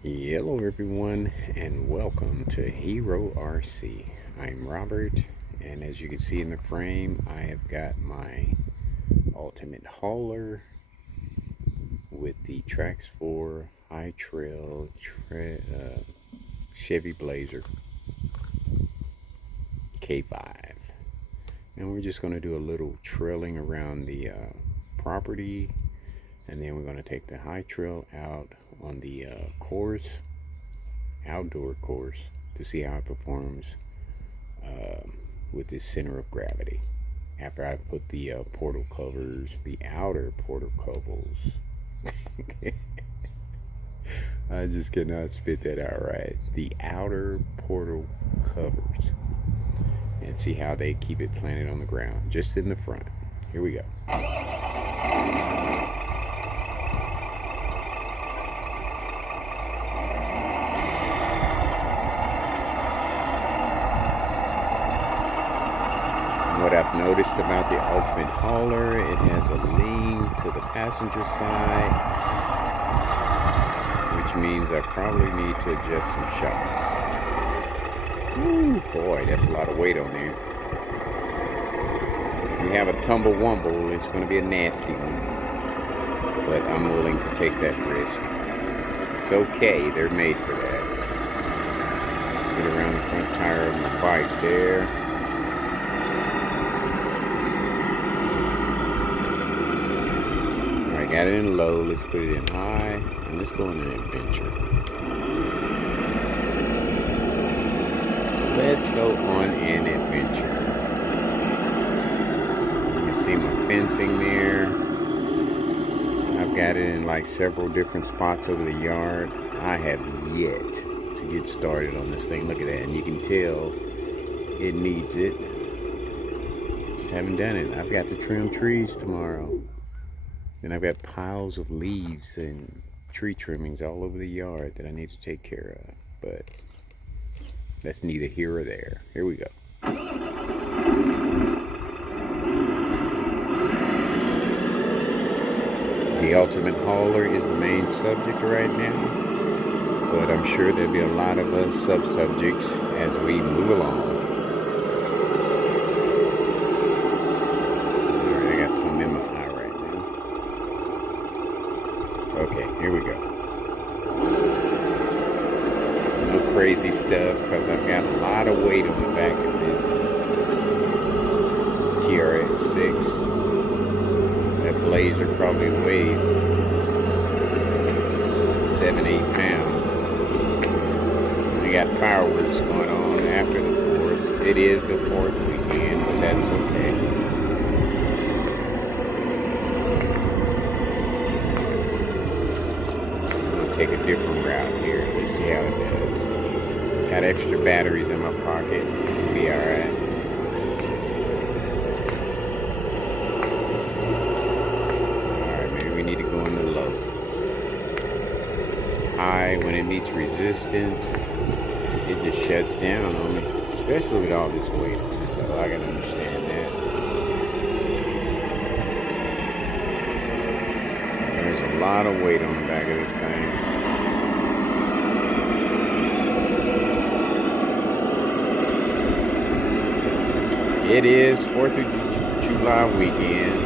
Hello everyone and welcome to HERORC. I'm Robert, and as you can see in the frame, I have got my ultimate hauler with the Trax 4 High Trail Chevy Blazer K5. And we're just going to do a little trailing around the property, and then we're going to take the high trail out on the outdoor course, to see how it performs with this center of gravity. After I put the portal covers, the outer portal covers, I just cannot spit that out right. The outer portal covers, and see how they keep it planted on the ground, just in the front. Here we go. What I've noticed about the Ultimate Hauler, it has a lean to the passenger side, which means I probably need to adjust some shocks. Ooh, boy, that's a lot of weight on there. If you have a tumble wumble, it's going to be a nasty one, but I'm willing to take that risk. It's okay, they're made for that. Get around the front tire of my bike there. Got it in low, let's put it in high, and let's go on an adventure. Let's go on an adventure. You can see my fencing there. I've got it in like several different spots over the yard. I have yet to get started on this thing. Look at that, and you can tell it needs it. Just haven't done it. I've got to trim trees tomorrow. And I've got piles of leaves and tree trimmings all over the yard that I need to take care of. But that's neither here or there. Here we go. The Ultimate Hauler is the main subject right now, but I'm sure there'll be a lot of other sub-subjects as we move along. Alright, I got some in my eye. Okay, here we go. A little crazy stuff because I've got a lot of weight on the back of this TRX6. That Blazer probably weighs 7-8 pounds. We got fireworks going on after the 4th. It is the 4th weekend, but that's okay. Take a different route here. Let's see how it does. Got extra batteries in my pocket. It'll be alright. Alright, maybe we need to go in the low. High, when it meets resistance, it just shuts down on me. Especially with all this weight. So I gotta understand that. There's a lot of weight on the back of this thing. It is 4th of July weekend,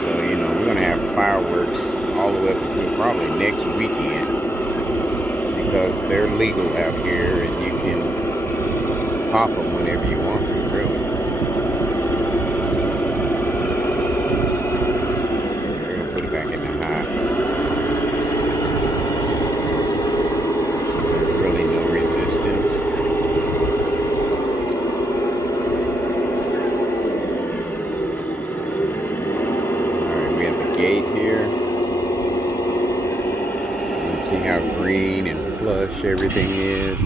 so we're going to have fireworks all the way up until probably next weekend, because they're legal out here and you can pop them whenever you want to, really. We're going to put it back in the high, since there's really no resistance. Gate here. You can see how green and plush everything is.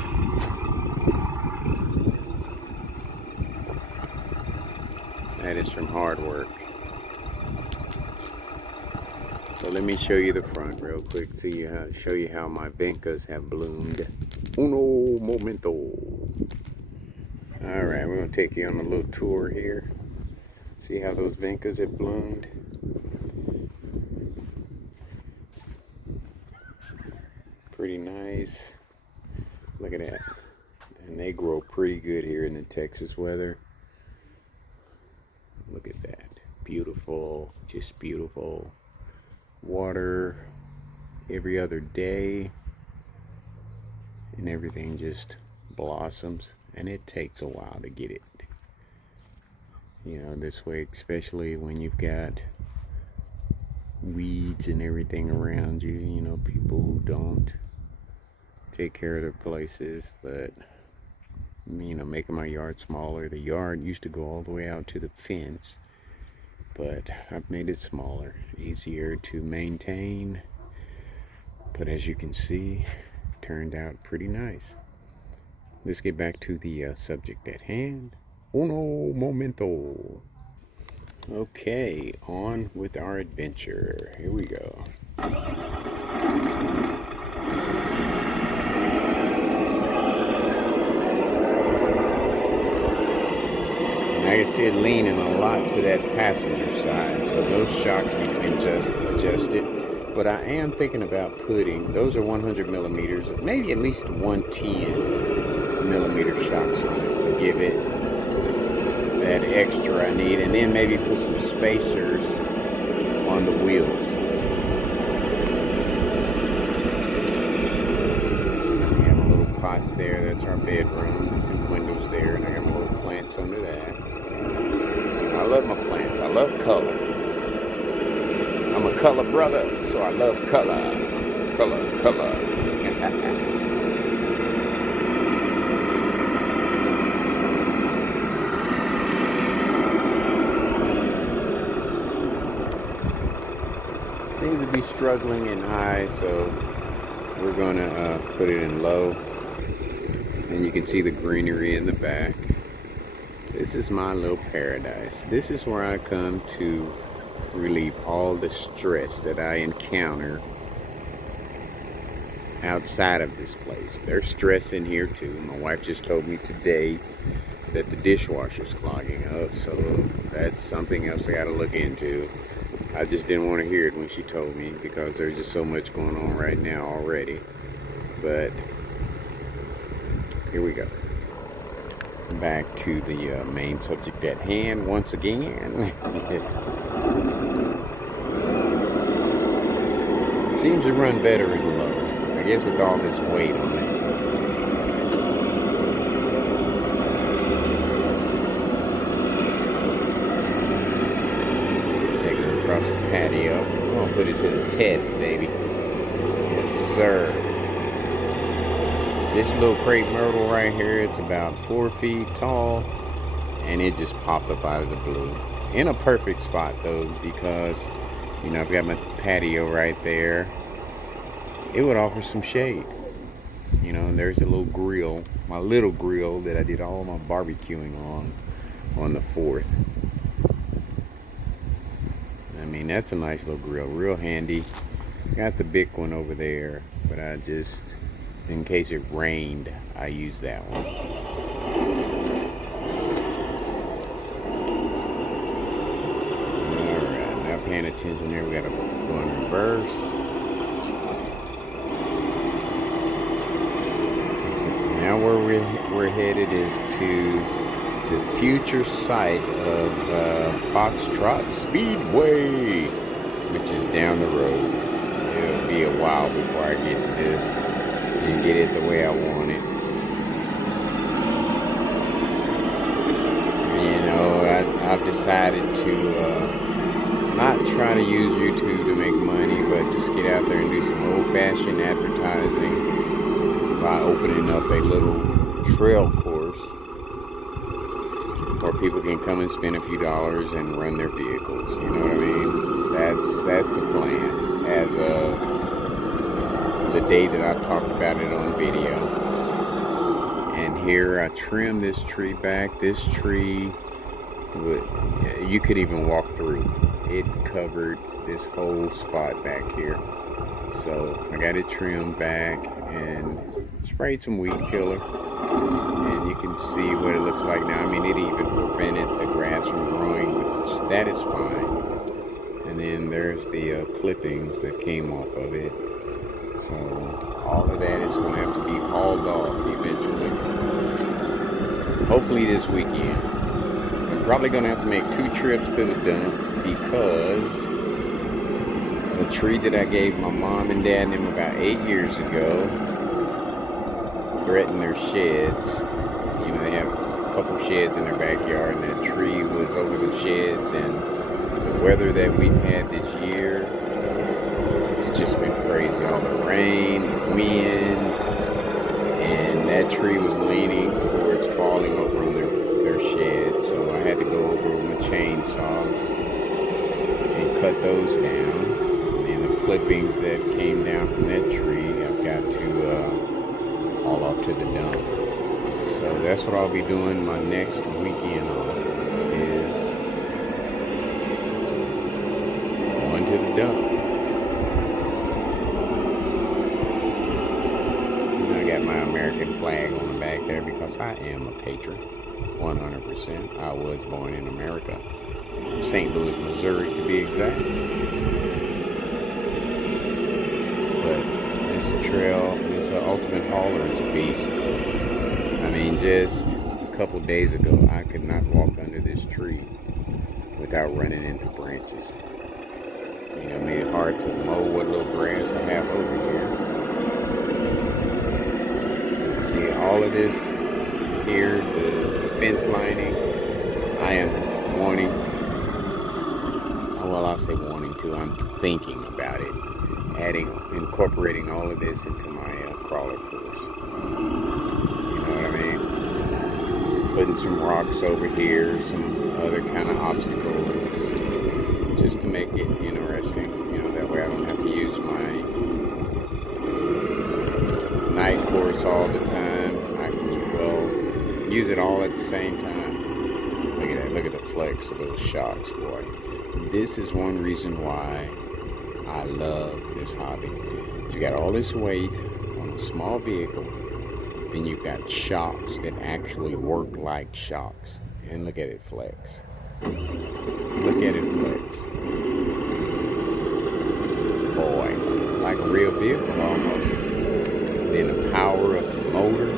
That is from hard work. So let me show you the front real quick. Show you how my vincas have bloomed. Uno momento. All right, we're gonna take you on a little tour here. See how those vincas have bloomed. Pretty nice. Look at that. And they grow pretty good here in the Texas weather. Look at that. Beautiful, just beautiful. Water every other day. And everything just blossoms. And it takes a while to get it, you know, this way, especially when you've got weeds and everything around you, you know, people who don't take care of their places. But you know, making my yard smaller. The yard used to go all the way out to the fence, but I've made it smaller, easier to maintain. But as you can see, it turned out pretty nice. Let's get back to the subject at hand. Uno momento. Okay, on with our adventure. Here we go. I can see it leaning a lot to that passenger side, so those shocks need to be adjusted. But I am thinking about putting, those are 100 millimeters, maybe at least 110 millimeter shocks on it to give it that extra I need, and then maybe put some spacers on the wheels. We have little pots there, that's our bedroom, the 2 windows there, and I got my little plants under that. I love my plants. I love color. I'm a color brother, so I love color. Color. Seems to be struggling in high, so we're gonna put it in low. And you can see the greenery in the back. This is my little paradise. This is where I come to relieve all the stress that I encounter outside of this place. There's stress in here too. My wife just told me today that the dishwasher's clogging up, so that's something else I gotta look into. I just didn't want to hear it when she told me, because there's just so much going on right now already. But here we go. Back to the main subject at hand once again. Seems to run better in low, I guess, with all this weight on it. Take it across the patio. I'm gonna put it to the test, baby. Yes, sir. This little crepe myrtle right here, it's about 4 feet tall, and it just popped up out of the blue. In a perfect spot though, because you know, I've got my patio right there. It would offer some shade. You know, and there's a little grill, my little grill that I did all my barbecuing on the 4th. I mean, that's a nice little grill, real handy. Got the big one over there, but I just, in case it rained, I use that one. Alright, now paying attention there, we gotta go in reverse. Now where we're headed is to the future site of Foxtrot Speedway, which is down the road. It'll be a while before I get to this and get it the way I want it. You know, I've decided to not try to use YouTube to make money, but just get out there and do some old-fashioned advertising by opening up a little trail course where people can come and spend a few dollars and run their vehicles. You know what I mean? That's the plan as of the day that I talked about it on video. And here I trimmed this tree back. This tree, you could even walk through. It covered this whole spot back here. So I got it trimmed back and sprayed some weed killer. And you can see what it looks like now. I mean, it even prevented the grass from growing, which that is fine. And then there's the clippings that came off of it. So all of that is going to have to be hauled off eventually. Hopefully this weekend. I'm probably going to have to make 2 trips to the dump because the tree that I gave my mom and dad and them about 8 years ago threatened their sheds. You know, they have a couple sheds in their backyard, and that tree was over the sheds, and the weather that we've had this year, it's just been crazy. All the rain, wind, and that tree was leaning towards falling over on their shed. So I had to go over with my chainsaw and cut those down. And the clippings that came down from that tree, I've got to haul off to the dump. So that's what I'll be doing my next weekend off, is going to the dump. I got my American flag on the back there because I am a patriot, 100%. I was born in America, St. Louis, Missouri to be exact. But this trail, this ultimate hauler is a beast. I mean, just a couple days ago, I could not walk under this tree without running into branches. You know, it made it hard to mow what little grass I have over here. See, all of this here, the fence lining, I am wanting, well, I'll say wanting to, I'm thinking about it, incorporating all of this into my crawler course. Putting some rocks over here, some other kind of obstacles, just to make it interesting. You know, that way I don't have to use my night course all the time. I can, use it all at the same time. Look at that, look at the flex of those shocks, boy. This is one reason why I love this hobby. You got all this weight on a small vehicle, then you've got shocks that actually work like shocks. And look at it flex. Look at it flex. Boy, like a real vehicle almost. Then the power of the motor.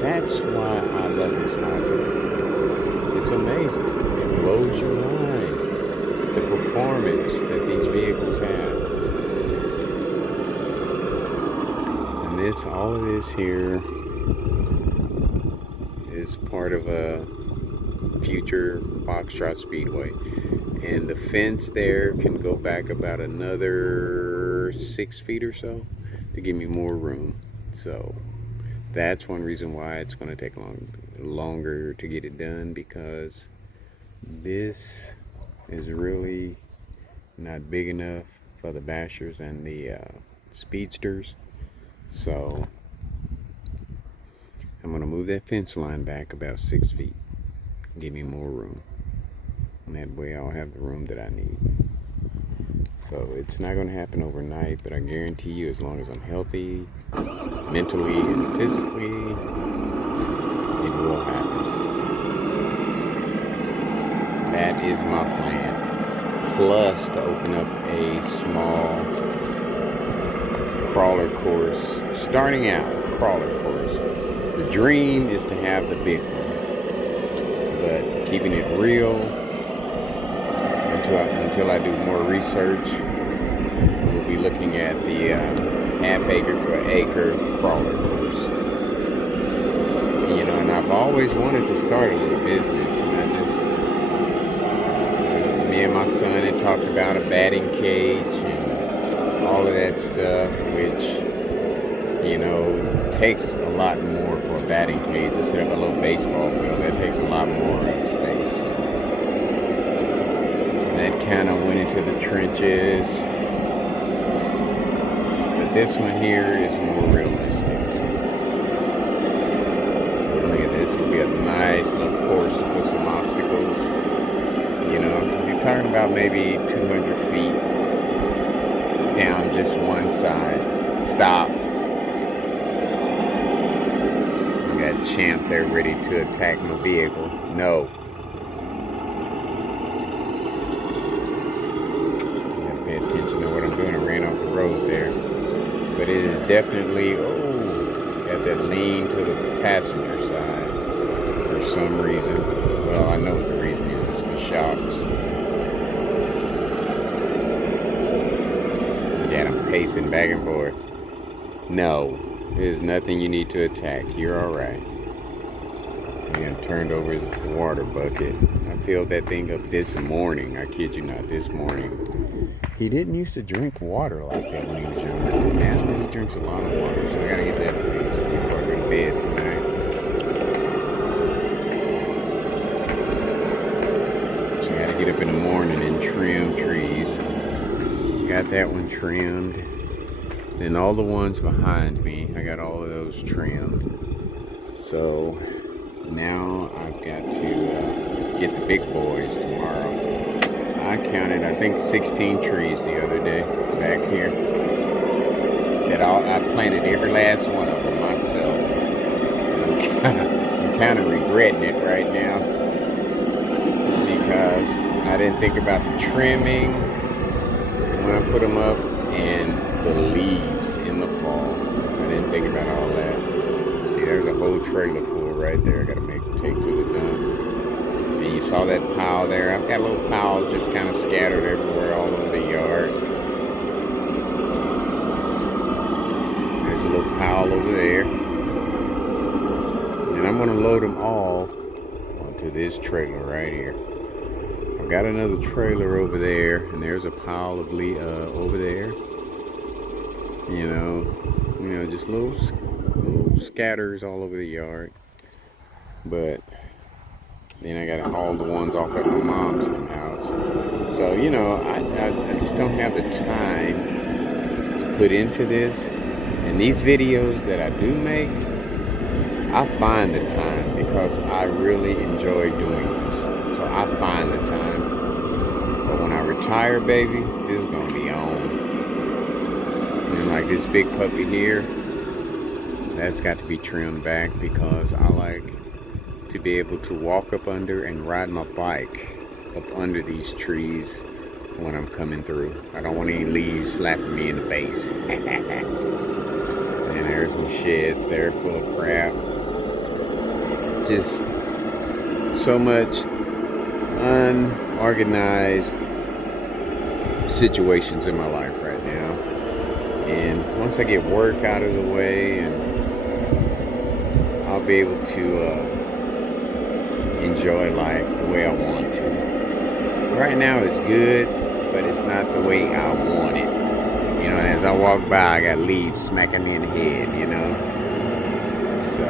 That's why I love this hobby. It's amazing. It blows your mind. The performance that these vehicles have. And all of this here is part of a future Foxtrot Speedway, and the fence there can go back about another 6 feet or so to give me more room. So that's one reason why it's going to take longer to get it done, because this is really not big enough for the bashers and the speedsters. So I'm going to move that fence line back about 6 feet, give me more room, and that way I'll have the room that I need. So it's not going to happen overnight, but I guarantee you, as long as I'm healthy, mentally and physically, it will happen. That is my plan. Plus to open up a small crawler course, starting out crawler course. The dream is to have the big one, but keeping it real until I do more research, we'll be looking at the half-acre to an acre crawler course. You know, and I've always wanted to start a little business, and I just, me and my son had talked about a batting cage and all of that stuff, which, you know, takes a lot more for a batting cage to set up a little baseball field. That takes a lot more space. That kind of went into the trenches. But this one here is more realistic. Look at this. It will be a nice little course with some obstacles. You know, you're talking about maybe 200 feet down just one side. Stop. Got Champ there ready to attack my vehicle. No. Gotta pay attention to what I'm doing. I ran off the road there. But it is definitely, got that lean to the passenger side for some reason. Well, I know what the reason is. It's the shocks. Yeah, I'm pacing back and forth. No, there's nothing you need to attack. You're alright. And turned over his water bucket. I filled that thing up this morning. I kid you not, this morning. He didn't used to drink water like that when he was younger. Now he drinks a lot of water, so I gotta get that fixed before I go to bed tonight. So I gotta get up in the morning and trim trees. Got that one trimmed. Then all the ones behind me, I got all of those trimmed. So now I've got to get the big boys tomorrow. I counted, I think, 16 trees the other day back here. I planted every last one of them myself. I'm kind of regretting it right now because I didn't think about the trimming when I put them up and the leaves in the fall. I didn't think about all that. See, there's a whole trailer full right there. I gotta take to the dump. And you saw that pile there. I've got little piles just kind of scattered everywhere all over the yard. There's a little pile over there. And I'm gonna load them all onto this trailer right here. I've got another trailer over there, and there's a pile of over there. You know, just little scatters all over the yard. But then I gotta haul the ones off at my mom's house. So, I just don't have the time to put into this. And these videos that I do make, I find the time because I really enjoy doing this. So I find the time. But when I retire, baby, this is gonna be on. And like this big puppy here, that's got to be trimmed back because I like to be able to walk up under and ride my bike up under these trees when I'm coming through. I don't want any leaves slapping me in the face. And there's some sheds there full of crap. Just so much unorganized situations in my life right now. And once I get work out of the way, and I'll be able to enjoy life the way I want to. Right now it's good, but it's not the way I want it. And as I walk by, I got leaves smacking me in the head, So,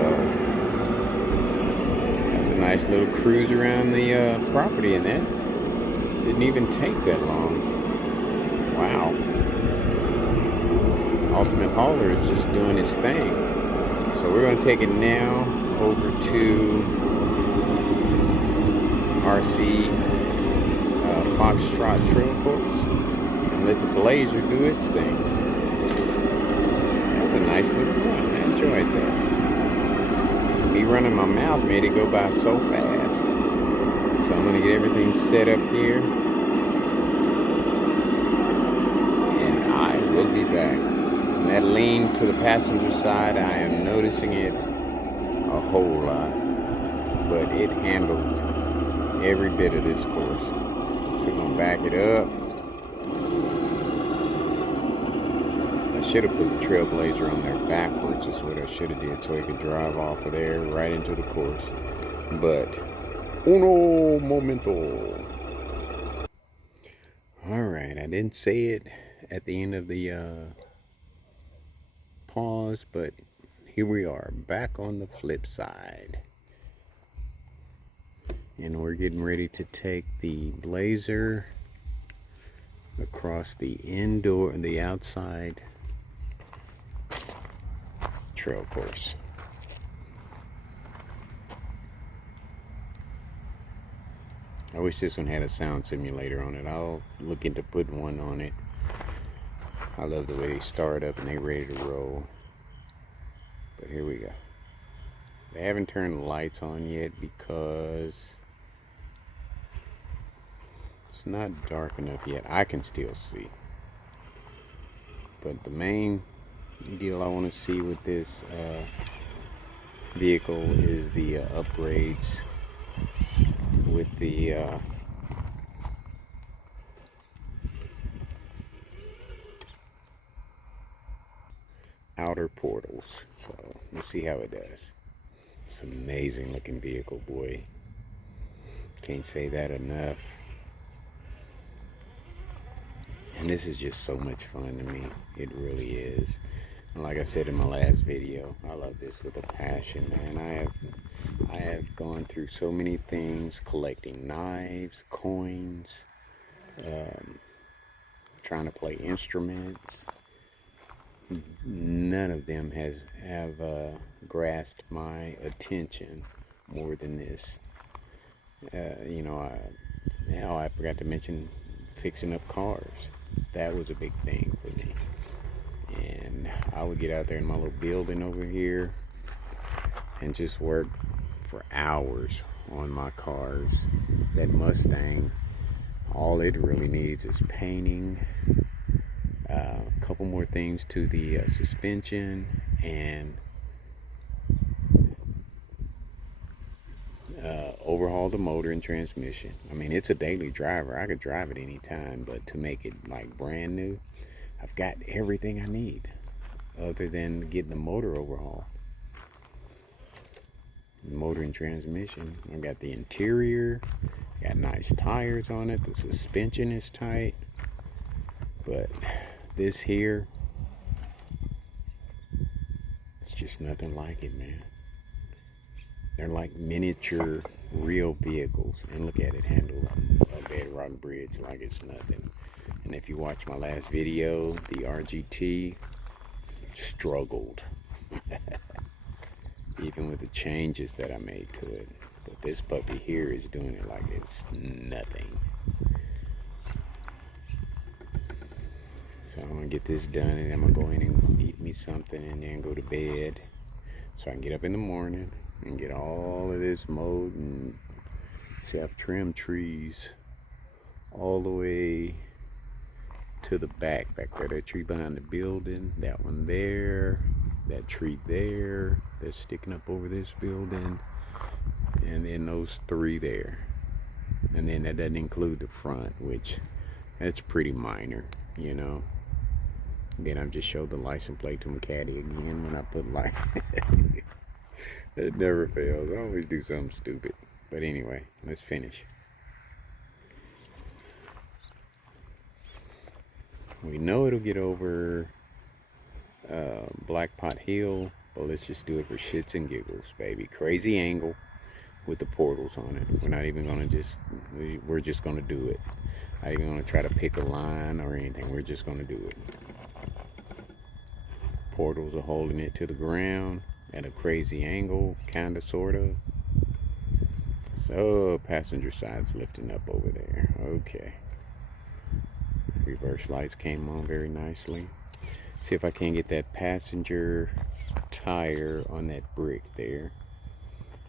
that's a nice little cruise around the property, and that didn't even take that long. Wow. Ultimate Hauler is just doing his thing. So we're going to take it now over to RC Foxtrot Trail Course and let the Blazer do its thing. That was a nice little run. I enjoyed that. Me running my mouth made it go by so fast. So I'm going to get everything set up here. And I will be back. And that lean to the passenger side, I am noticing it a whole lot. But it handled every bit of this course. So we're going to back it up. I should have put the Trailblazer on there backwards is what I should have did so he could drive off of there right into the course. But uno momento. Alright, I didn't say it at the end of the pause, but here we are back on the flip side. And we're getting ready to take the Blazer across the outside trail course. I wish this one had a sound simulator on it. I'll look into putting one on it. I love the way they start up and they're ready to roll. But here we go. They haven't turned the lights on yet because it's not dark enough yet. I can still see. But the main deal I want to see with this vehicle is the upgrades with the outer portals. So we'll see how it does. It's an amazing looking vehicle, boy. Can't say that enough. And this is just so much fun to me. It really is. And like I said in my last video, I love this with a passion, man. I have gone through so many things, collecting knives, coins, trying to play instruments. None of them have grasped my attention more than this. You know, I forgot to mention fixing up cars. That was a big thing for me. And I would get out there in my little building over here and just work for hours on my cars. That Mustang, all it really needs is painting, a couple more things to the suspension, and overhaul the motor and transmission. I mean, it's a daily driver. I could drive it anytime, but to make it like brand new, I've got everything I need other than getting the motor overhauled. The motor and transmission. I've got the interior, got nice tires on it, the suspension is tight, but this here, it's just nothing like it, man. They're like miniature real vehicles. And look at it handle a bedrock bridge like it's nothing. And if you watch my last video, the RGT struggled. Even with the changes that I made to it. But this puppy here is doing it like it's nothing. So I'm gonna get this done, and I'm gonna go in and eat me something and then go to bed. So I can get up in the morning and get all of this mowed. And see, I've trimmed trees all the way to the back there. That tree behind the building, that one there, that tree there that's sticking up over this building, and then those three there. And then that doesn't include the front, which that's pretty minor, you know. Then I've just showed the license plate to my caddy again when I put like it never fails. I always do something stupid. But anyway, let's finish. We know it'll get over Black Pot Hill, but let's just do it for shits and giggles, baby. Crazy angle with the portals on it. We're not even gonna we're just gonna do it. Not even gonna try to pick a line or anything. We're just gonna do it. Portals are holding it to the ground at a crazy angle, kinda, sorta. So passenger side's lifting up over there. Okay. Reverse lights came on very nicely. See if I can get that passenger tire on that brick there.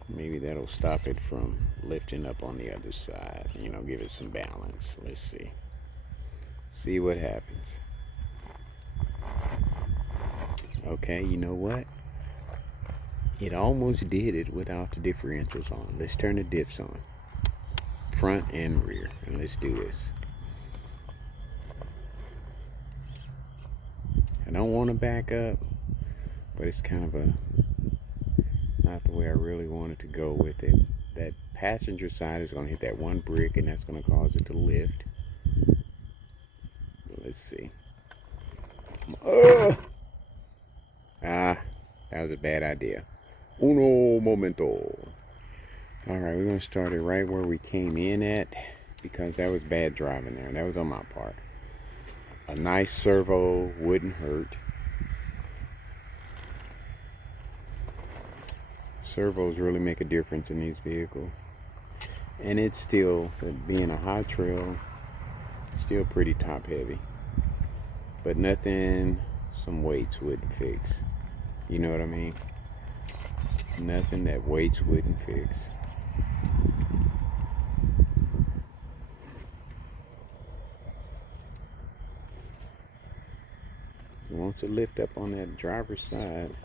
Maybe that'll stop it from lifting up on the other side. You know, give it some balance. Let's see. See what happens. Okay, you know what? It almost did it without the differentials on. Let's turn the diffs on. Front and rear. And let's do this. I don't want to back up, but it's kind of not the way I really wanted to go with it. That passenger side is going to hit that one brick, and that's going to cause it to lift. Let's see. That was a bad idea. Uno momento. Alright, we're going to start it right where we came in at, because that was bad driving there. That was on my part. A nice servo wouldn't hurt. Servos really make a difference in these vehicles. And it's still, being a high trail, still pretty top heavy. But nothing some weights wouldn't fix. You know what I mean? Nothing that weights wouldn't fix. wants to lift up on that driver's side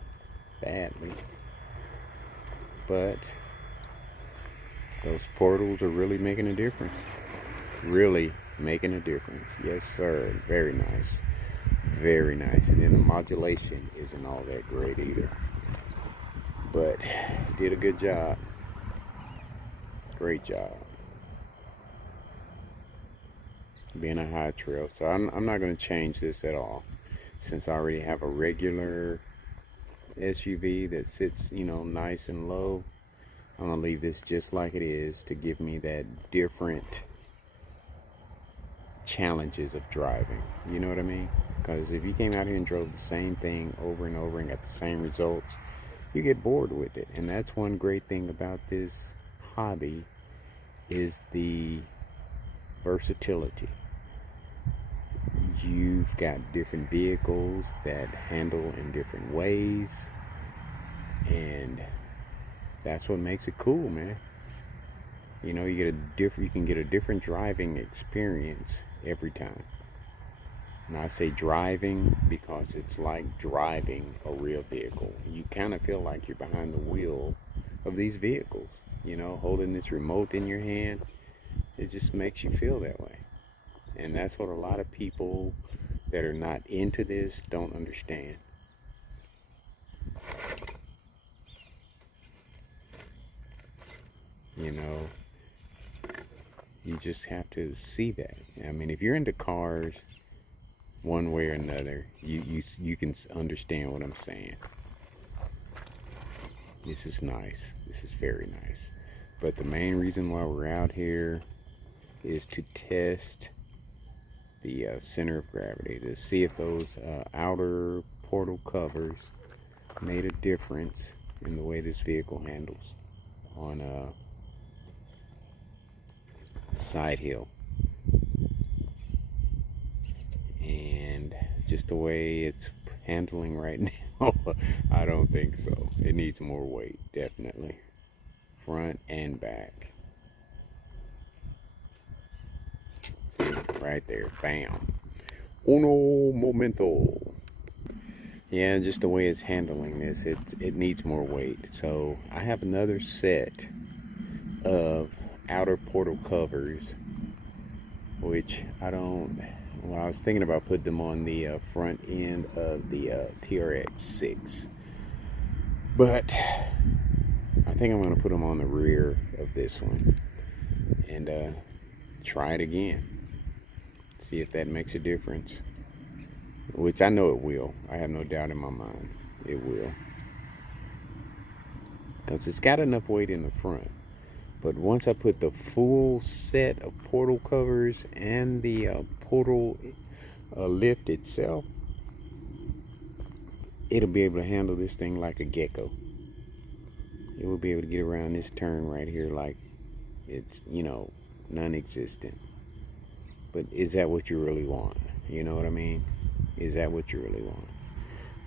badly. But those portals are really making a difference. Really making a difference. Yes, sir. Very nice. Very nice. And then the modulation isn't all that great either. But did a good job. Great job. Being a high trail. So I'm not going to change this at all. Since I already have a regular SUV that sits, you know, nice and low, I'm going to leave this just like it is to give me that different challenges of driving. You know what I mean? Because if you came out here and drove the same thing over and over and got the same results, you get bored with it. And that's one great thing about this hobby, is the versatility. You've got different vehicles that handle in different ways, and that's what makes it cool, man. You know, you can get a different driving experience every time. And I say driving because it's like driving a real vehicle. You kind of feel like you're behind the wheel of these vehicles, you know, holding this remote in your hand. It just makes you feel that way. And that's what a lot of people that are not into this don't understand. You know, you just have to see that. I mean, if you're into cars one way or another, you can understand what I'm saying. This is nice. This is very nice. But the main reason why we're out here is to test the center of gravity, to see if those outer portal covers made a difference in the way this vehicle handles on a side hill. And just the way it's handling right now, I don't think so. It needs more weight, definitely. Front and back. See, right there, bam. Uno momento. Yeah, just the way it's handling this, it needs more weight. So I have another set of outer portal covers, which I was thinking about putting them on the front end of the TRX 6, but I think I'm going to put them on the rear of this one and try it again. See if that makes a difference. Which I know it will. I have no doubt in my mind it will. Because it's got enough weight in the front. But once I put the full set of portal covers and the portal lift itself, it'll be able to handle this thing like a gecko. It will be able to get around this turn right here like it's, you know, non-existent. But is that what you really want? You know what I mean? Is that what you really want?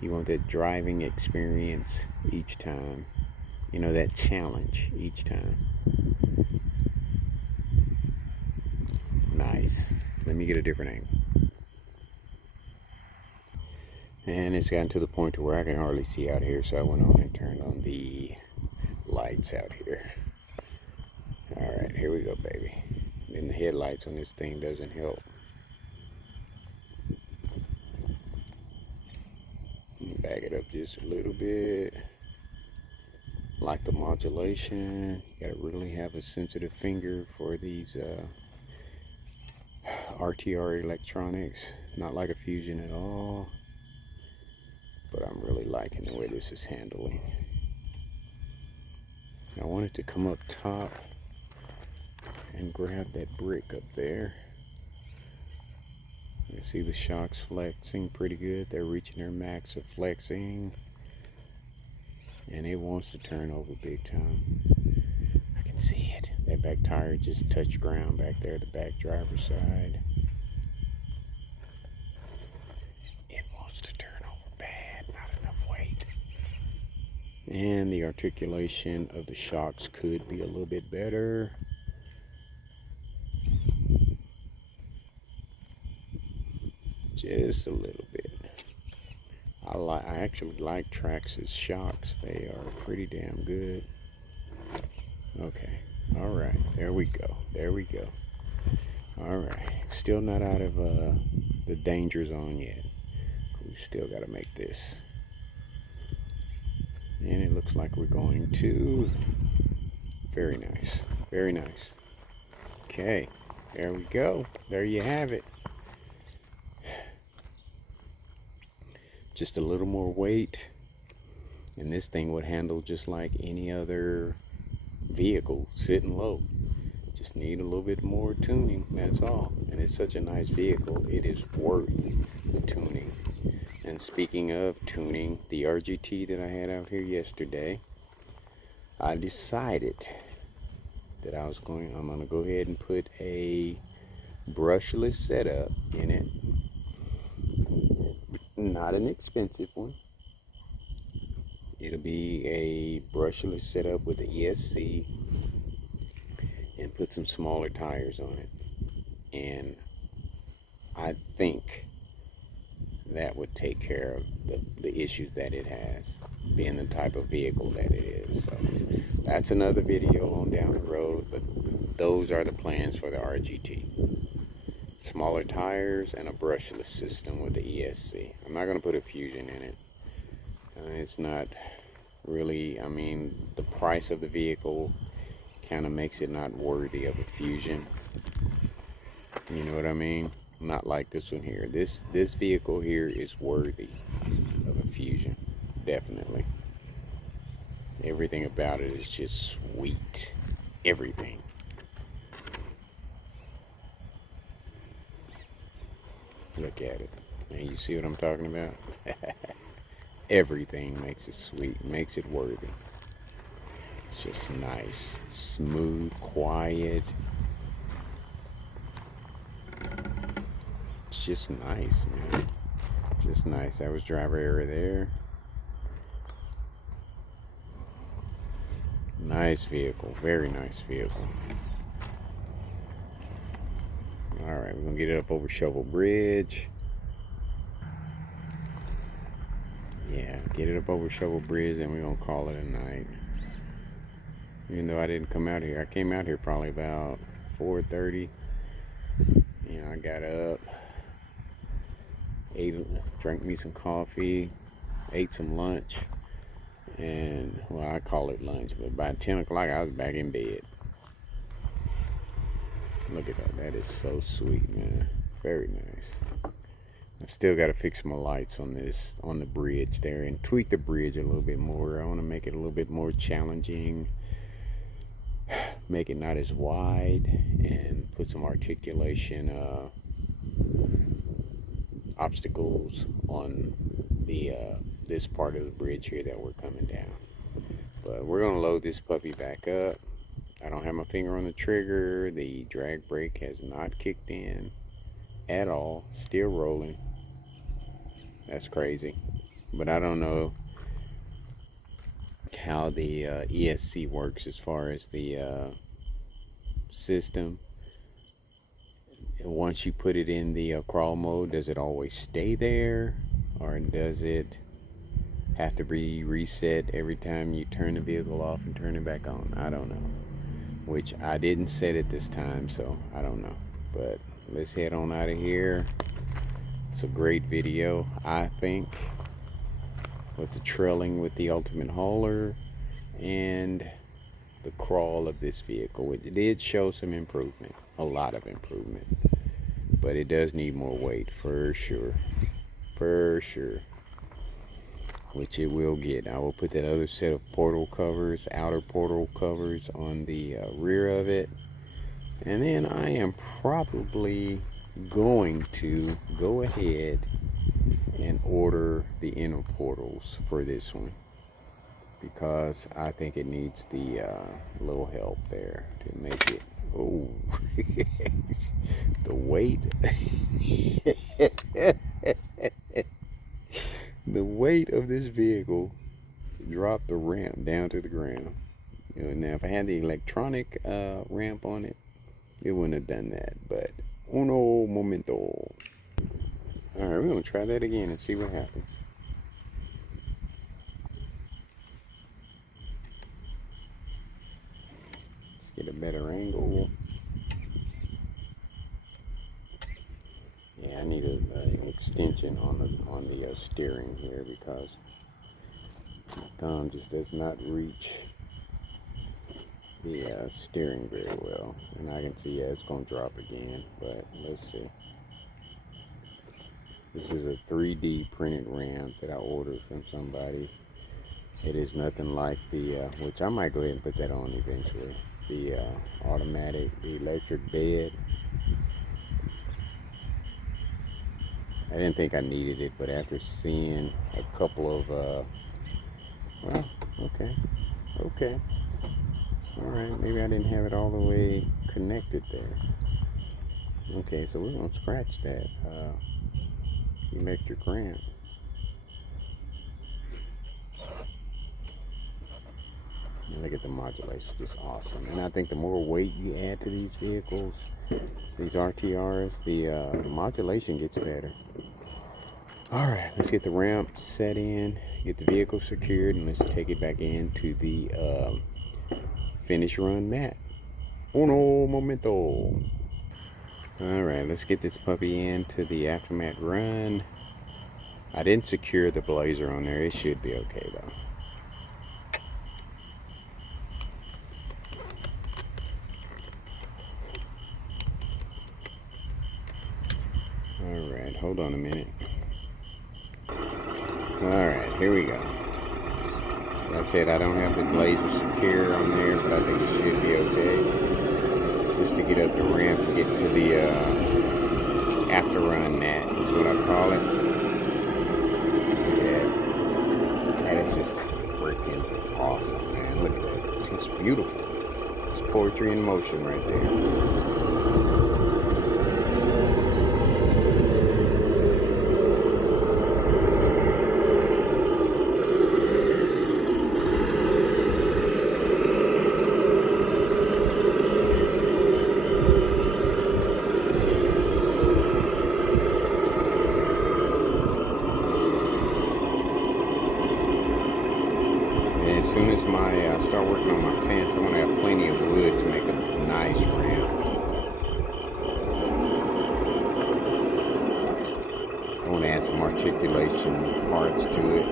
You want that driving experience each time. You know, that challenge each time. Nice. Let me get a different angle. And it's gotten to the point to where I can hardly see out here, so I went on and turned on the lights out here. Alright, here we go, baby. And the headlights on this thing doesn't help. Back it up just a little bit. Like the modulation, you gotta really have a sensitive finger for these RTR electronics. Not like a Fusion at all, but I'm really liking the way this is handling. I want it to come up top and grab that brick up there. You see the shocks flexing pretty good. They're reaching their max of flexing. And it wants to turn over big time. I can see it. That back tire just touched ground back there, the back driver's side. It wants to turn over bad, not enough weight. And the articulation of the shocks could be a little bit better. Just a little bit. I actually like Traxxas shocks. They are pretty damn good. Okay. All right. There we go. There we go. All right. Still not out of the danger zone yet. We still got to make this. And it looks like we're going to. Very nice. Very nice. Okay. There we go. There you have it. Just a little more weight. And this thing would handle just like any other vehicle sitting low. Just need a little bit more tuning, that's all. And it's such a nice vehicle, it is worth the tuning. And speaking of tuning, the RGT that I had out here yesterday, I decided that I'm gonna go ahead and put a brushless setup in it. Not an expensive one. It'll be a brushless setup with the ESC and put some smaller tires on it. And I think that would take care of the issues that it has, being the type of vehicle that it is. So that's another video on down the road, but those are the plans for the RGT. Smaller tires and a brushless system with the ESC. I'm not going to put a Fusion in it. It's not really, I mean, the price of the vehicle kind of makes it not worthy of a Fusion. You know what I mean? Not like this one here. This vehicle here is worthy of a Fusion, definitely. Everything about it is just sweet. Everything. Look at it. Now you see what I'm talking about? Everything makes it sweet, makes it worthy. It's just nice, smooth, quiet. It's just nice, man. Just nice. That was driver error there. Nice vehicle, very nice vehicle. Alright, we're gonna get it up over Shovel Bridge. Yeah, get it up over Shovel Bridge and we're gonna call it a night. Even though I didn't come out here. I came out here probably about 4:30. You know, I got up, drank me some coffee, ate some lunch, and, well, I call it lunch, but by 10 o'clock I was back in bed. Look at that. That is so sweet, man. Very nice. I've still got to fix my lights on the bridge there, and tweak the bridge a little bit more. I want to make it a little bit more challenging, make it not as wide, and put some articulation obstacles on the this part of the bridge here that we're coming down. But we're gonna load this puppy back up. I don't have my finger on the trigger. The drag brake has not kicked in at all. Still rolling. That's crazy. But I don't know how the ESC works as far as the system. Once you put it in the crawl mode, does it always stay there, or does it have to be reset every time you turn the vehicle off and turn it back on? I don't know, which I didn't set it this time, so I don't know. But let's head on out of here. It's a great video, I think, with the trailing with the Ultimate Hauler and the crawl of this vehicle. It did show some improvement, a lot of improvement, but it does need more weight for sure, which it will get. I will put that other set of portal covers, outer portal covers, on the rear of it, and then I am probably going to go ahead and order the inner portals for this one, because I think it needs the little help there to make it. Oh, the weight. The weight of this vehicle dropped the ramp down to the ground. You know, now if I had the electronic ramp on it, it wouldn't have done that. But uno momento. All right, we're gonna try that again and see what happens. better angle. Yeah, I need an extension on the steering here because my thumb just does not reach the steering very well. And I can see, yeah, it's going to drop again, but let's see. This is a 3D printed ramp that I ordered from somebody. It is nothing like the, which I might go ahead and put that on eventually, the automatic, the electric bed. I didn't think I needed it, but after seeing a couple of, well, okay. All right, maybe I didn't have it all the way connected there. Okay, so we're gonna scratch that electric ramp. And look at the modulation, just awesome. And I think the more weight you add to these vehicles, these RTRs, the modulation gets better. All right, let's get the ramp set in, get the vehicle secured, and let's take it back into the finish run mat. Uno momento. All right, let's get this puppy into the aftermat run. I didn't secure the blazer on there. It should be okay though. All right, hold on a minute. All right, here we go. Like I said, I don't have the blazer secure on there, but I think it should be okay. Just to get up the ramp and get to the after run mat is what I call it. Yeah, that is just freaking awesome, man. Look at that, it's just beautiful. It's poetry in motion right there. As soon as I start working on my fence, I want to have plenty of wood to make a nice ramp. I want to add some articulation parts to it.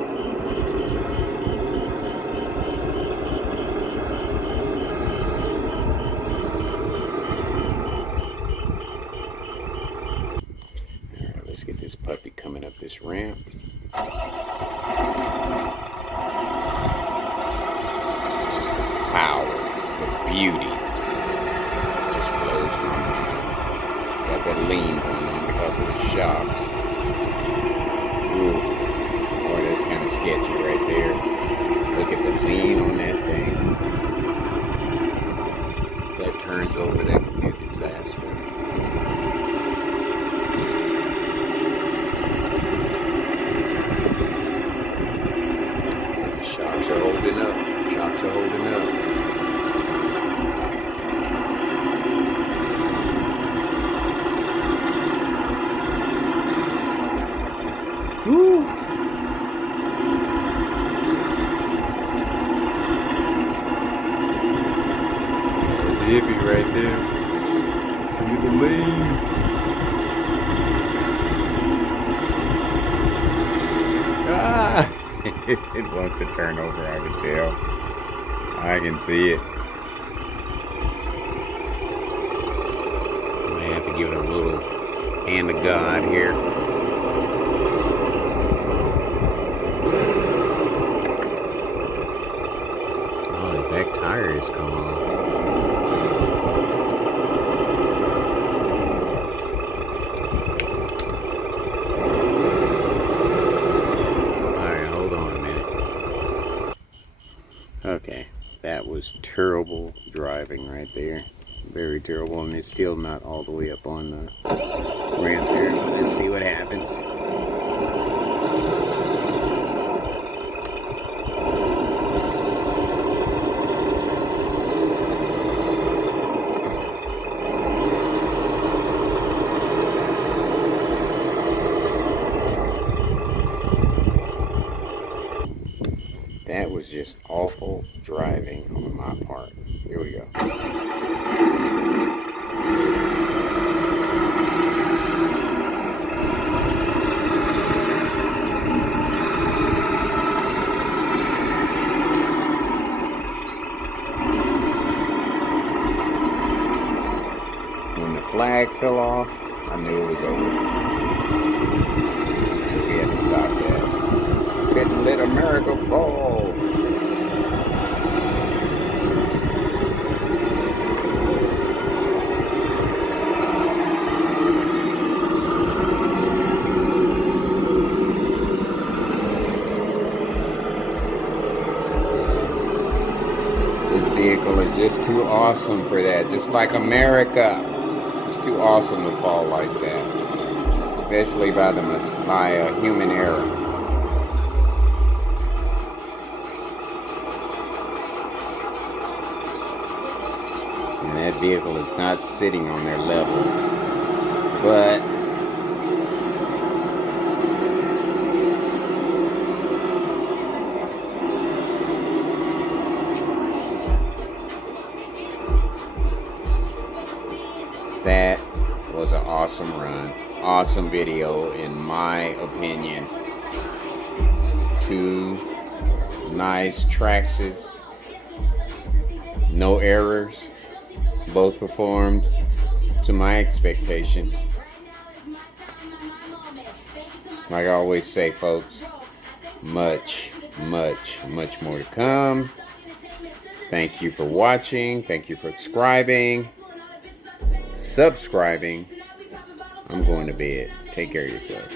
All right, let's get this puppy coming up this ramp. Power, the beauty, just blows my mind. It's got that lean going on because of the shocks. Ooh, boy, that's kind of sketchy right there. Look at the lean on that thing. If that turns over, that could be a disaster. The shocks are holding up. Shocks are holding up. Woo! That's a hippie right there. Look at the lean. Ah! It wants to turn over, I can tell. I can see it. I may have to give it a little hand of God here. Oh, the back tire has come off. Alright, hold on a minute. Okay. That was terrible driving right there. Very terrible, and it's still not all the way up on the ramp there. Let's see what happens. That was just awful driving on my part. Here we go. When the flag fell off, I knew it was over. So we had to stop that. Couldn't let America fall. This vehicle is just too awesome for that. Just like America. It's too awesome to fall like that. Especially by human error. And that vehicle is not sitting on their level. But that was an awesome run. Awesome video, in my opinion. Two nice Traxxas. No errors. Both performed to my expectations. Like I always say, folks, much more to come. Thank you for watching. Thank you for subscribing. I'm going to bed. Take care of yourself.